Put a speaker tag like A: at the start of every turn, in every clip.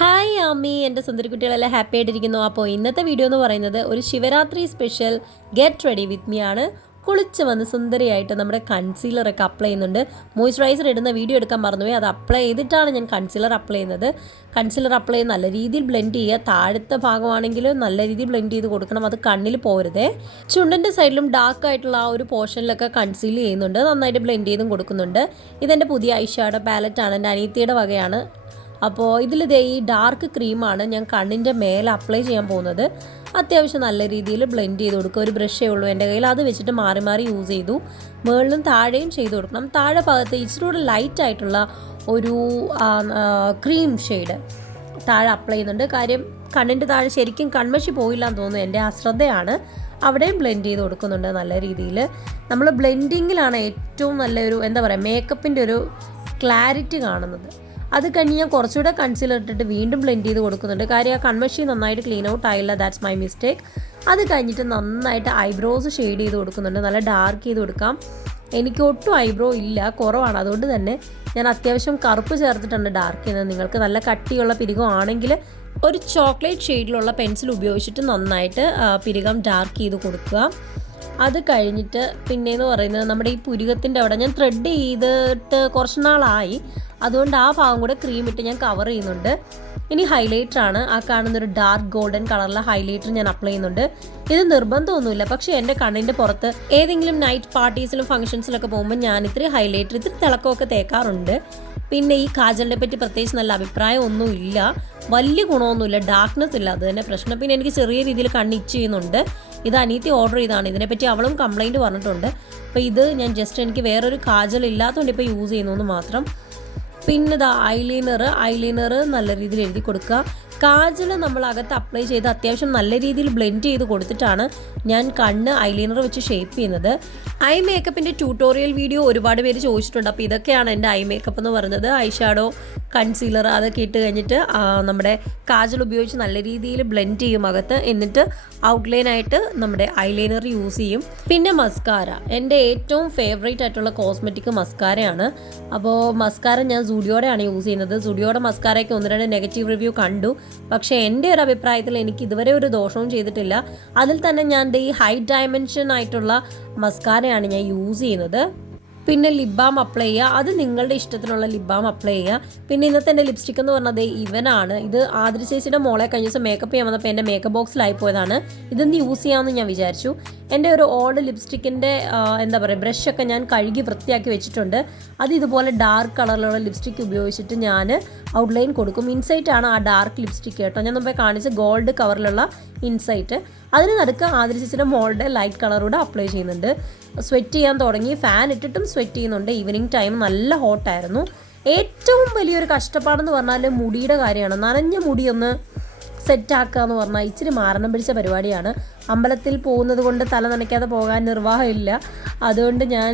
A: Hi അമ്മി എന്റെ സുന്ദരിക്കുട്ടികളെല്ലാം happy ആയിട്ടിരിക്കുന്നു. അപ്പോൾ ഇന്നത്തെ വീഡിയോ എന്ന് പറയുന്നത് ഒരു Shivaratri special get ready with me ആണ്. കുളിച്ച് വന്ന് സുന്ദരിയായിട്ട് നമ്മുടെ കൺസീലറൊക്കെ അപ്ലൈ ചെയ്യുന്നുണ്ട്. മോയ്സ്ചറൈസർ ഇടുന്ന വീഡിയോ എടുക്കാൻ മറന്നുപോയി. അത് അപ്ലൈ ചെയ്തിട്ടാണ് ഞാൻ കൺസീലർ അപ്ലൈ ചെയ്യുന്നത്. കൺസീലർ അപ്ലൈ ചെയ്ത് നല്ല രീതിയിൽ ബ്ലെൻഡ് ചെയ്യുക. താഴത്തെ ഭാഗമാണെങ്കിൽ നല്ല രീതിയിൽ ബ്ലെൻഡ് ചെയ്ത് കൊടുക്കണം. അത് കണ്ണിൽ പോരുതേ. ചുണ്ടിന്റെ സൈഡിലും ഡാർക്ക് ആയിട്ടുള്ള ആ ഒരു പോർഷനിലൊക്കെ കൺസീൽ ചെയ്യുന്നുണ്ട്. നന്നായിട്ട് ബ്ലെൻഡ് ചെയ്തും കൊടുക്കുന്നുണ്ട്. ഇതെന്റെ പുതിയ ഐഷാഡോ പാലറ്റാണ് എന്റെ അനിയത്തിയുടെ വകയാണ്. അപ്പോൾ ഇതിൽ ദേ ഈ ഡാർക്ക് ക്രീമാണ് ഞാൻ കണ്ണിന്റെ മേലെ അപ്ലൈ ചെയ്യാൻ പോകുന്നത്. അത്യാവശ്യം നല്ല രീതിയിൽ ബ്ലെൻഡ് ചെയ്ത് കൊടുക്കുക. ഒരു ബ്രഷേ ഉള്ളൂ എന്റെ കയ്യിൽ. അത് വെച്ചിട്ട് മാറി മാറി യൂസ് ചെയ്തു. മുകളിലും താഴെയും ചെയ്ത് കൊടുക്കണം. താഴെ ഭാഗത്ത് ഇച്ചിരി കൂടെ ലൈറ്റ് ആയിട്ടുള്ള ഒരു ക്രീം ഷെയ്ഡ് താഴെ അപ്ലൈ ചെയ്യുന്നുണ്ട്. കാര്യം കണ്ണിന്റെ താഴെ ശരിക്കും കൺമഷി പോയില്ല എന്ന് തോന്നുന്നു. എന്റെ അശ്രദ്ധയാണ് അവിടെയും ബ്ലെൻഡ് ചെയ്ത് കൊടുക്കുന്നുണ്ട് നല്ല രീതിയിൽ നമ്മൾ ബ്ലെൻഡിങ്ങിലാണ് ഏറ്റവും നല്ലൊരു എന്താ പറയുക മേക്കപ്പിന്റെ ഒരു ക്ലാരിറ്റി കാണുന്നത്. അത് കഴിഞ്ഞ് ഞാൻ കുറച്ചുകൂടെ കൺസീലർ ഇട്ടിട്ട് വീണ്ടും ബ്ലെൻഡ് ചെയ്ത് കൊടുക്കുന്നുണ്ട്. കാര്യം ആ കൺമഷി നന്നായിട്ട് ക്ലീൻ ഔട്ട് ആയില്ല. ദാറ്റ്സ് മൈ മിസ്റ്റേക്ക് അത് കഴിഞ്ഞിട്ട് നന്നായിട്ട് ഐബ്രോസ് ഷെയ്ഡ് ചെയ്ത് കൊടുക്കുന്നുണ്ട്. നല്ല ഡാർക്ക് ചെയ്ത് കൊടുക്കാം. എനിക്ക് ഒട്ടും ഐബ്രോ ഇല്ല. കുറവാണ്. അതുകൊണ്ട് തന്നെ ഞാൻ അത്യാവശ്യം കറുപ്പ് ചേർത്തിട്ടുണ്ട് ഡാർക്ക് ചെയ്യുന്നത്. നിങ്ങൾക്ക് നല്ല കട്ടിയുള്ള പിരികം ആണെങ്കിൽ ഒരു ചോക്ലേറ്റ് ഷെയ്ഡിലുള്ള പെൻസിൽ ഉപയോഗിച്ചിട്ട് നന്നായിട്ട് പിരികം ഡാർക്ക് ചെയ്ത് കൊടുക്കുക. അത് കഴിഞ്ഞിട്ട് പിന്നെയെന്ന് പറയുന്നത് നമ്മുടെ ഈ പുരികത്തിന്റെ അവിടെ ഞാൻ ത്രെഡ് ചെയ്തിട്ട് കുറച്ച് നാളായി. അതുകൊണ്ട് ആ ഭാഗം കൂടെ ക്രീം ഇട്ട് ഞാൻ കവർ ചെയ്യുന്നുണ്ട്. ഇനി ഹൈലൈറ്റർ ആണ്. ആ കാണുന്ന ഒരു ഡാർക്ക് ഗോൾഡൻ കളറിലെ ഹൈലൈറ്റർ ഞാൻ അപ്ലൈ ചെയ്യുന്നുണ്ട്. ഇത് നിർബന്ധമൊന്നുമില്ല. പക്ഷേ എന്റെ കണ്ണിന്റെ പുറത്ത് ഏതെങ്കിലും നൈറ്റ് പാർട്ടീസിലും ഫംഗ്ഷൻസിലൊക്കെ പോകുമ്പോൾ ഞാൻ ഇത്തിരി ഹൈലൈറ്റർ ഇത്തിരി തിളക്കമൊക്കെ തേക്കാറുണ്ട്. പിന്നെ ഈ കാജലിനെ പറ്റി പ്രത്യേകിച്ച് നല്ല അഭിപ്രായം ഒന്നുമില്ല വലിയ ഗുണമൊന്നുമില്ല. ഡാർക്ക്നെസ് ഇല്ല. അത് തന്നെ പ്രശ്നം. പിന്നെ എനിക്ക് ചെറിയ രീതിയിൽ കണ്ണ് ഇച്ച് ചെയ്യുന്നുണ്ട്. ഇത് അനീത്തി ഓർഡർ ചെയ്താണ് ഇതിനെപ്പറ്റി അവളും കംപ്ലൈന്റ് പറഞ്ഞിട്ടുണ്ട്. അപ്പോൾ ഇത് ഞാൻ ജസ്റ്റ് എനിക്ക് വേറൊരു കാജൽ ഇല്ലാത്തതുകൊണ്ട് ഇപ്പോൾ യൂസ് ചെയ്യുന്നു മാത്രം. പിന്നെ ഇത് ഐലൈനർ ഐലൈനർ നല്ല രീതിയിൽ എഴുതി കൊടുക്കുക. കാജൽ നമ്മൾ അകത്ത് അപ്ലൈ ചെയ്ത് അത്യാവശ്യം നല്ല രീതിയിൽ ബ്ലെൻഡ് ചെയ്ത് കൊടുത്തിട്ടാണ് ഞാൻ കണ്ണ് ഐലൈനർ വെച്ച് ഷേപ്പ് ചെയ്യുന്നത്. ഐ മേക്കപ്പിന്റെ ട്യൂട്ടോറിയൽ വീഡിയോ ഒരുപാട് പേര് ചോദിച്ചിട്ടുണ്ട്. അപ്പോൾ ഇതൊക്കെയാണ് എന്റെ ഐ മേക്കപ്പ് എന്ന് പറയുന്നത്. ഐ ഷാഡോ കൺസീലർ അതൊക്കെ ഇട്ട് കഴിഞ്ഞിട്ട് നമ്മുടെ കാജൽ ഉപയോഗിച്ച് നല്ല രീതിയിൽ ബ്ലെൻഡ് ചെയ്യും അകത്ത്. എന്നിട്ട് ഔട്ട്ലൈനായിട്ട് നമ്മുടെ ഐലൈനർ യൂസ് ചെയ്യും. പിന്നെ മസ്കാര എന്റെ ഏറ്റവും ഫേവറേറ്റ് ആയിട്ടുള്ള കോസ്മെറ്റിക് മസ്കാരയാണ് അപ്പോൾ മസ്കാര ഞാൻ സുഡിയോടെയാണ് യൂസ് ചെയ്യുന്നത്. സുഡിയോടെ മസ്കാരയ്ക്ക് ഒന്ന് രണ്ട് നെഗറ്റീവ് റിവ്യൂ കണ്ടു. പക്ഷേ എന്റെ ഒരു അഭിപ്രായത്തിൽ എനിക്ക് ഇതുവരെ ഒരു ദോഷവും ചെയ്തിട്ടില്ല. അതിൽ തന്നെ ഞാൻ ഈ ഹൈ ഡയമെൻഷൻ ആയിട്ടുള്ള മസ്കാരയാണ് ഞാൻ യൂസ് ചെയ്യുന്നത്. പിന്നെ ലിപ് ബാം അപ്ലൈ ചെയ്യുക. അത് നിങ്ങളുടെ ഇഷ്ടത്തിനുള്ള ലിപ് ബാം അപ്ലൈ ചെയ്യുക. പിന്നെ ഇന്നത്തെ എന്റെ ലിപ്സ്റ്റിക് എന്ന് പറഞ്ഞത് ഇവനാണ്. ഇത് ആതിര ചേച്ചിയുടെ മോളെ കഴിഞ്ഞ ദിവസം മേക്കപ്പ് ചെയ്യാൻ വന്നപ്പോൾ എന്റെ മേക്കപ്പ് ബോക്സിലായി പോയതാണ്. ഇതൊന്ന് യൂസ് ചെയ്യാമെന്ന് ഞാൻ വിചാരിച്ചു. എന്റെ ഒരു ഓൾഡ് ലിപ്സ്റ്റിക്കിന്റെ എന്താ പറയുക ബ്രഷൊക്കെ ഞാൻ കഴുകി വൃത്തിയാക്കി വെച്ചിട്ടുണ്ട്. അത് ഇതുപോലെ ഡാർക്ക് കളറിലുള്ള ലിപ്സ്റ്റിക് ഉപയോഗിച്ചിട്ട് ഞാൻ ഔട്ട്ലൈൻ കൊടുക്കും. ഇൻസൈറ്റ് ആണ് ആ ഡാർക്ക് ലിപ്സ്റ്റിക് കേട്ടോ. ഞാൻ മുമ്പേ കാണിച്ച ഗോൾഡ് കവറിലുള്ള ഇൻസൈറ്റ് അതിന് നടുക്ക് ആദരിച്ചിച്ചിന്റെ മോളുടെ ലൈറ്റ് കളറൂടെ അപ്ലൈ ചെയ്യുന്നുണ്ട്. സ്വെറ്റ് ചെയ്യാൻ തുടങ്ങി. ഫാൻ ഇട്ടിട്ടും ചെയ്യുന്നുണ്ട്. ഈവനിങ് ടൈം നല്ല ഹോട്ടായിരുന്നു ഏറ്റവും വലിയൊരു കഷ്ടപ്പാടെന്ന് പറഞ്ഞാൽ മുടിയുടെ കാര്യമാണ്. നനഞ്ഞ മുടിയൊന്ന് ഒന്ന് സെറ്റ് ആക്കുക എന്ന് പറഞ്ഞാൽ ഇച്ചിരി മാരണം പിടിച്ച പരിപാടിയാണ്. അമ്പലത്തിൽ പോകുന്നത് കൊണ്ട് തല നനയ്ക്കാതെ പോകാൻ നിർവാഹമില്ല. അതുകൊണ്ട് ഞാൻ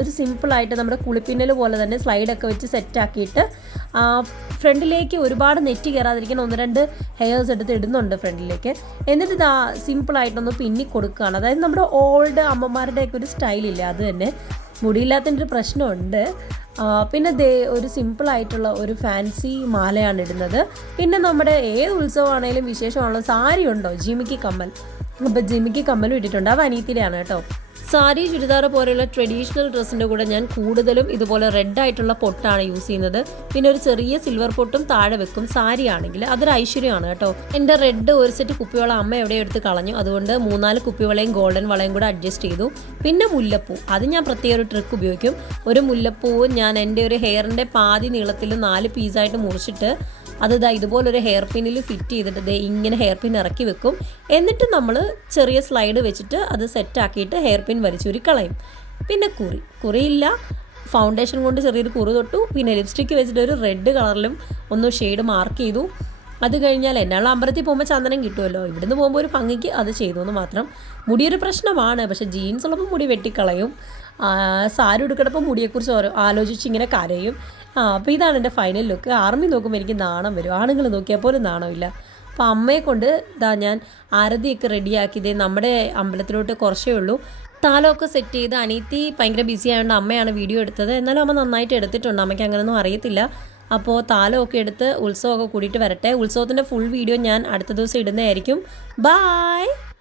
A: ഒരു സിമ്പിളായിട്ട് നമ്മുടെ കുളിപ്പിന്നൽ പോലെ തന്നെ സ്ലൈഡൊക്കെ വെച്ച് സെറ്റാക്കിയിട്ട് ഫ്രണ്ടിലേക്ക് ഒരുപാട് നെറ്റ് കയറാതിരിക്കാൻ ഒന്ന് രണ്ട് ഹെയർസ് എടുത്ത് ഇടുന്നുണ്ട് ഫ്രണ്ടിലേക്ക്. എന്നിട്ട് ഇതാ സിമ്പിളായിട്ടൊന്ന് പിന്നി കൊടുക്കുകയാണ്. അതായത് നമ്മുടെ ഓൾഡ് അമ്മമാരുടെയൊക്കെ ഒരു സ്റ്റൈലില്ല അത് തന്നെ. മുടിയില്ലാത്തതിന്റെ ഒരു പ്രശ്നമുണ്ട് പിന്നെ ദേ ഒരു സിമ്പിളായിട്ടുള്ള ഒരു ഫാൻസി മാലയാണ് ഇടുന്നത്. പിന്നെ നമ്മുടെ ഏത് ഉത്സവമാണെങ്കിലും വിശേഷമാണല്ലോ സാരി ഉണ്ടോ ജിമിക്ക് കമ്മൽ. അപ്പോൾ ജിമിക്ക് കമ്മലും ഇട്ടിട്ടുണ്ട്. അത് അനീത്തിയുടെയാണ് കേട്ടോ. സാരി ചുരിദാർ പോലെയുള്ള ട്രഡീഷണൽ ഡ്രസ്സിന്റെ കൂടെ ഞാൻ കൂടുതലും ഇതുപോലെ റെഡ് ആയിട്ടുള്ള പൊട്ടാണ് യൂസ് ചെയ്യുന്നത്. പിന്നെ ഒരു ചെറിയ സിൽവർ പൊട്ടും താഴെ വെക്കും സാരി ആണെങ്കിൽ അതൊരു ഐശ്വര്യമാണ് കേട്ടോ. എന്റെ റെഡ് ഒരു സെറ്റ് കുപ്പിവള അമ്മ എവിടെ എടുത്ത് കളഞ്ഞു. അതുകൊണ്ട് മൂന്നാൽ കുപ്പിവളയും ഗോൾഡൻ വളയും കൂടെ അഡ്ജസ്റ്റ് ചെയ്തു. പിന്നെ മുല്ലപ്പൂ. അത് ഞാൻ പ്രത്യേക ഒരു ട്രിക്ക് ഉപയോഗിക്കും. ഒരു മുല്ലപ്പൂവും ഞാൻ എന്റെ ഒരു ഹെയറിന്റെ പാതി നീളത്തിൽ നാല് പീസായിട്ട് മുറിച്ചിട്ട് അത് ഇതാ ഇതുപോലൊരു ഹെയർ പിന്നിൽ ഫിറ്റ് ചെയ്തിട്ട് ദേ ഇങ്ങനെ ഹെയർ പിൻ ഇറക്കി വെക്കും. എന്നിട്ട് നമ്മൾ ചെറിയ സ്ലൈഡ് വെച്ചിട്ട് അത് സെറ്റാക്കിയിട്ട് ഹെയർ പിൻ വലിച്ചൂരി കളയും. പിന്നെ കുറി. കുറിയില്ല. ഫൗണ്ടേഷൻ കൊണ്ട് ചെറിയൊരു കുറി തൊട്ടു. പിന്നെ ലിപ്സ്റ്റിക്ക് വെച്ചിട്ട് ഒരു റെഡ് കളറിലും ഒന്ന് ഷെയ്ഡ് മാർക്ക് ചെയ്തു. അത് കഴിഞ്ഞാൽ എന്നുള്ള അമ്പലത്തിൽ പോകുമ്പോൾ ചന്ദനം കിട്ടുമല്ലോ. ഇവിടുന്ന് പോകുമ്പോൾ ഒരു ഭംഗിക്ക് അത് ചെയ്തു എന്ന് മാത്രം. മുടിയൊരു പ്രശ്നമാണ്. പക്ഷേ ജീൻസ് ഉള്ളപ്പോൾ മുടി വെട്ടിക്കളയും. സാരി ഉടുക്കടപ്പോൾ മുടിയെക്കുറിച്ച് ഓരോ ആലോചിച്ച് ഇങ്ങനെ കരയും. ആ അപ്പോൾ ഇതാണ് എന്റെ ഫൈനൽ ലുക്ക് ആർമി നോക്കുമ്പോൾ എനിക്ക് നാണം വരും. ആണുങ്ങൾ നോക്കിയാൽ പോലും നാണമില്ല. അപ്പോൾ അമ്മയെ കൊണ്ട് ഇതാ ഞാൻ ആരതിയൊക്കെ റെഡിയാക്കി ഇതേ നമ്മുടെ അമ്പലത്തിലോട്ട് കുറച്ചേ ഉള്ളൂ. താലമൊക്കെ സെറ്റ് ചെയ്ത് അനീത്തി ഭയങ്കര ബിസി ആയതുകൊണ്ട് അമ്മയാണ് വീഡിയോ എടുത്തത്. എന്നാലും അമ്മ നന്നായിട്ട് എടുത്തിട്ടുണ്ട്. അമ്മയ്ക്ക് അങ്ങനെയൊന്നും അറിയത്തില്ല. അപ്പോൾ താലമൊക്കെ എടുത്ത് ഉത്സവമൊക്കെ കൂടിയിട്ട് വരട്ടെ. ഉത്സവത്തിന്റെ ഫുൾ വീഡിയോ ഞാൻ അടുത്ത ദിവസം ഇടുന്നതായിരിക്കും. ബായ്